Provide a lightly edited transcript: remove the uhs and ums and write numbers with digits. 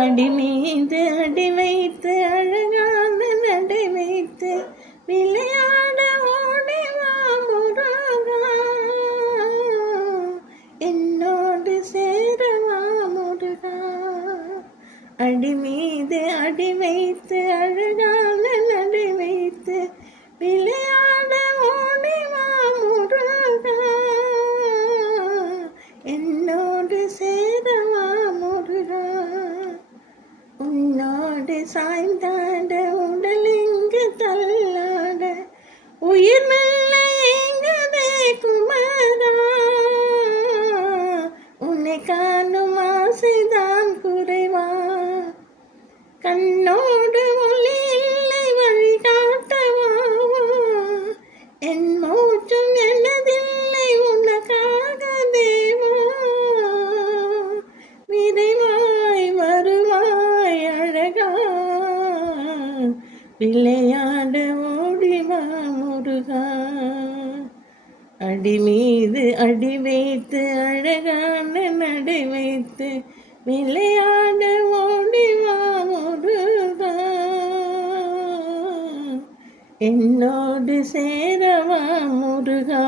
அடி மீது அடி வைத்து அழகான நடை வைத்து விளையாட ஓடிவா முருகா, என்னோடு சேரவா முருகா. அடி மீது அடி வைத்து அழகான நடை வைத்து விளையாட ஓடிவா முருகா, என்னோடு சேரவா முருகா. உன்னோடு சாய்ந்தாட உடலெங்கு தள்ளாட உயிர் மெல்ல எங்கதே குமரா, உன்னை காணும் ஆசைதான் குறைவா, கண்ணோடு ஒளி இல்லை வழிகாட்டவா, என் மூச்சும் எனதில்லை உனக்காக தேவா, விரைவாய் வருவாய் அழகா, விளையாட ஓடிவா முருகா. அடி மீது அடி வைத்து அழகான நடை வைத்து விளையாட ஓடிவா முருகா, என்னோடு சேரவா முருகா.